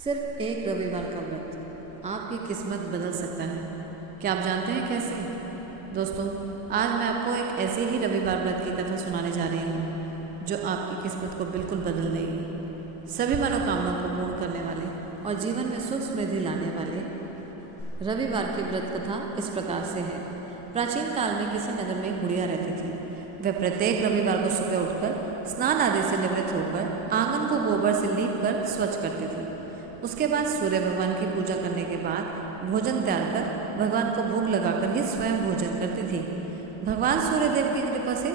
सिर्फ एक रविवार का व्रत आपकी किस्मत बदल सकता है। क्या आप जानते हैं कैसे? दोस्तों, आज मैं आपको एक ऐसे ही रविवार व्रत की कथा सुनाने जा रही हूँ जो आपकी किस्मत को बिल्कुल बदल देगी। सभी मनोकामनाओं को पूर्ण करने वाले और जीवन में सुख समृद्धि लाने वाले रविवार की व्रत कथा इस प्रकार से है। प्राचीन काल में किसी नगर में एक बुढ़िया रहती थी। वह प्रत्येक रविवार को सुबह उठकर स्नान आदि से निवृत्त होकर आंगन को गोबर से लीप कर स्वच्छ करती थी। उसके बाद सूर्य भगवान की पूजा करने के बाद भोजन तैयार कर भगवान को भोग लगाकर ही स्वयं भोजन करती थी। भगवान सूर्यदेव की कृपा से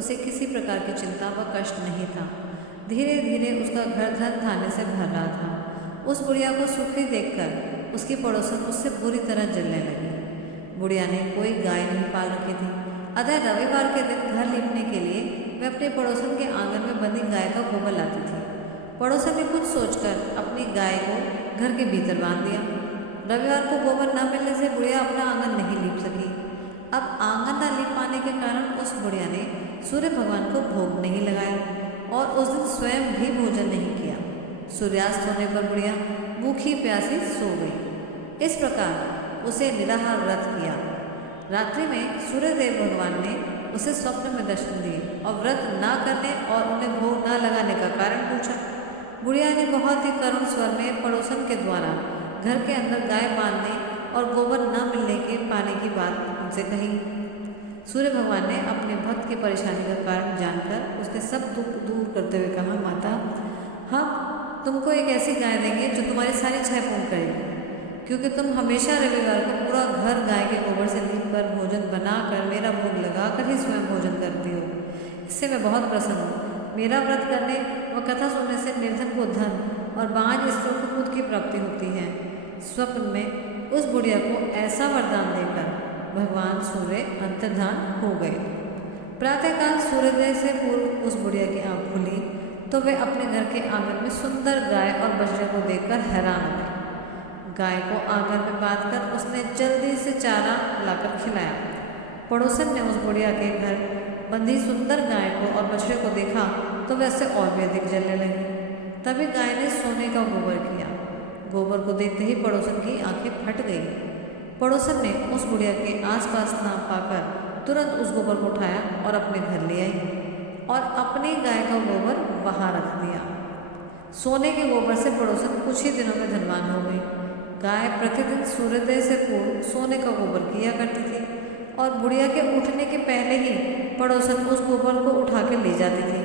उसे किसी प्रकार की चिंता व कष्ट नहीं था। धीरे धीरे उसका घर धन धान्य से भर रहा था। उस बुढ़िया को सुखी देखकर उसकी पड़ोसन उससे बुरी तरह जलने लगी। बुढ़िया ने कोई गाय नहीं पाल रखी थी, अतः रविवार के दिन घर लीपने के लिए वह अपने पड़ोसन के आंगन में बंधी गाय का गोबर लाती थी। पड़ोसन ने कुछ सोचकर अपनी गाय को घर के भीतर बांध दिया। रविवार को गोबर न मिलने से बुढ़िया अपना आंगन नहीं लीप सकी। अब आंगन न लीप पाने के कारण उस बुढ़िया ने सूर्य भगवान को भोग नहीं लगाया और उस दिन स्वयं भी भोजन नहीं किया। सूर्यास्त होने पर बुढ़िया भूखी प्यासी सो गई। इस प्रकार उसे निराहार व्रत किया। रात्रि में सूर्यदेव भगवान ने उसे स्वप्न में दर्शन दिए और व्रत ना करने और उन्हें भोग न लगाने का कारण पूछा। बुढ़िया ने बहुत ही करुण स्वर में पड़ोसन के द्वारा घर के अंदर गाय बांधने और गोबर न मिलने के पाने की बात उनसे कही। सूर्य भगवान ने अपने भक्त की परेशानी का कारण जानकर उसके सब दुख दूर करते हुए कहा, माता, हम तुमको एक ऐसी गाय देंगे जो तुम्हारी सारी इच्छाएं पूर्ण करेगी, क्योंकि तुम हमेशा रविवार को पूरा घर गाय के गोबर से लीप कर भोजन बनाकर मेरा भोग लगाकर ही स्वयं भोजन करती हो। इससे मैं बहुत प्रसन्न हूँ। मेरा व्रत करने व कथा सुनने से निर्धन को धन और बांझ स्त्रियों को खुद की प्राप्ति होती है। स्वप्न में उस बुढ़िया को ऐसा वरदान देकर भगवान सूर्य अंतर्धान हो गए। प्रातःकाल सूर्योदय से पूर्व उस बुढ़िया की आँख खुली तो वे अपने घर के आंगन में सुंदर गाय और बछड़े को देखकर हैरान हो गए। गाय को आंगन में बांधकर उसने जल्दी से चारा लाकर खिलाया। पड़ोसन ने उस बुढ़िया के घर बंधी सुंदर गाय को और बछड़े को देखा तो वैसे और भी अधिक जलने लगी। तभी गाय ने सोने का गोबर किया। गोबर को देखते ही पड़ोसन की आंखें फट गई। पड़ोसन ने उस बुढ़िया के आसपास ना पाकर तुरंत उस गोबर को उठाया और अपने घर ले आई और अपनी गाय का गोबर वहां रख दिया। सोने के गोबर से पड़ोसन कुछ ही दिनों में धनवान हो गई। गाय प्रतिदिन सूर्योदय से पूर्व सोने का गोबर किया करती थी और बुढ़िया के उठने के पहले ही पड़ोसन उस गोबर को उठा कर ले जाती थी।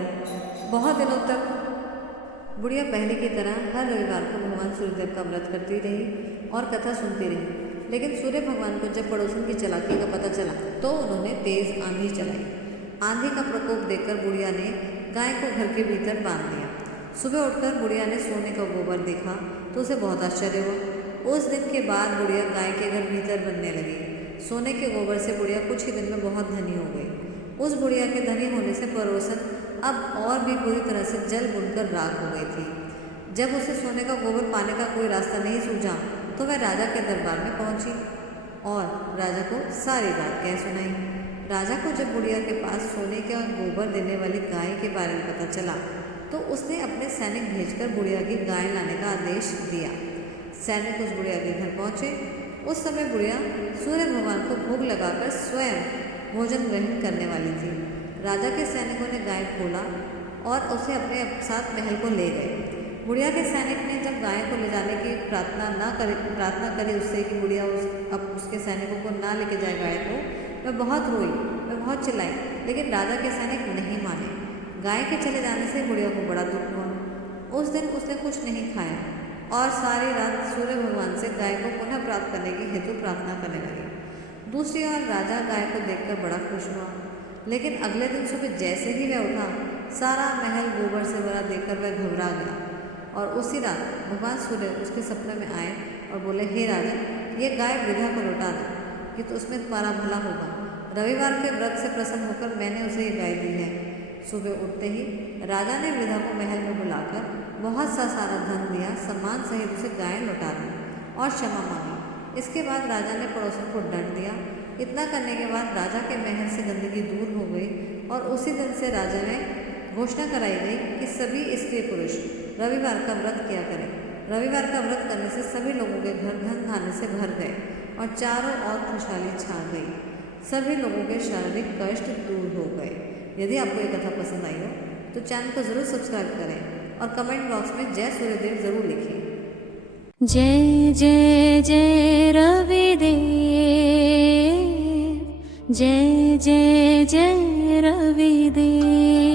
बहुत दिनों तक बुढ़िया पहले की तरह हर रविवार को भगवान सूर्यदेव का व्रत करती रही और कथा सुनती रही। लेकिन सूर्य भगवान को जब पड़ोसन की चालाकी का पता चला तो उन्होंने तेज आंधी चलाई। आंधी का प्रकोप देखकर बुढ़िया ने गाय को घर के भीतर बांध दिया। सुबह उठकर बुढ़िया ने सोने का गोबर देखा तो उसे बहुत आश्चर्य हुआ। उस दिन के बाद बुढ़िया गाय के घर भीतर बनने लगी। सोने के गोबर से बुढ़िया कुछ ही दिन में बहुत धनी हो गई। उस बुढ़िया के धनी होने से पड़ोसन अब और भी बुरी तरह से जल बुनकर राख हो गई थी। जब उसे सोने का गोबर पाने का कोई रास्ता नहीं सूझा तो वह राजा के दरबार में पहुंची और राजा को सारी बात कह सुनाई। राजा को जब बुढ़िया के पास सोने का गोबर देने वाली गाय के बारे में पता चला तो उसने अपने सैनिक भेजकर बुढ़िया की गाय लाने का आदेश दिया। सैनिक उस बुढ़िया के घर पहुंचे। उस समय बुढ़िया सूर्य भगवान को भोग लगाकर स्वयं भोजन ग्रहण करने वाली थी। राजा के सैनिकों ने गाय खोला और उसे अपने साथ महल को ले गए। बुढ़िया के सैनिक ने जब गाय को ले जाने की प्रार्थना करी उससे कि बुढ़िया अब उसके सैनिकों को ना लेके जाए गाय को, वह बहुत रोई, वह बहुत चिल्लाई, लेकिन राजा के सैनिक नहीं माने। गाय के चले जाने से बुढ़िया को बड़ा दुख हुआ। उस दिन उसने कुछ नहीं खाया और सारी रात सूर्य भगवान से गाय को पुनः प्राप्त करने की हेतु प्रार्थना करने लगी। दूसरी ओर राजा गाय को देखकर बड़ा खुश हुआ, लेकिन अगले दिन सुबह जैसे ही वह उठा सारा महल गोबर से भरा देखकर वह घबरा गया और उसी रात भगवान सूर्य उसके सपने में आए और बोले, हे राजा, ये गाय वृद्धा को लौटा दो, कि तो उसमें तुम्हारा भला होगा। रविवार के व्रत से प्रसन्न होकर मैंने उसे ये गाय दी है। सुबह उठते ही राजा ने वृद्धा को महल में बुलाकर बहुत सा सारा धन दिया, सम्मान सहित उसे गाय लौटा दी और क्षमा मांगी। इसके बाद राजा ने पड़ोसन को दंड दिया। इतना करने के बाद राजा के महल से गंदगी दूर हो गई और उसी दिन से राजा में घोषणा कराई गई कि सभी स्त्री पुरुष रविवार का व्रत किया करें। रविवार का व्रत करने से सभी लोगों के घर धन धान्य से भर गए और चारों ओर खुशहाली छा गई। सभी लोगों के शारीरिक कष्ट दूर हो गए। यदि आपको ये कथा पसंद आई हो तो चैनल को ज़रूर सब्सक्राइब करें और कमेंट बॉक्स में जय सूर्यदेव ज़रूर लिखें। जय जय जय रविदेव, जय जय जय रविदेव।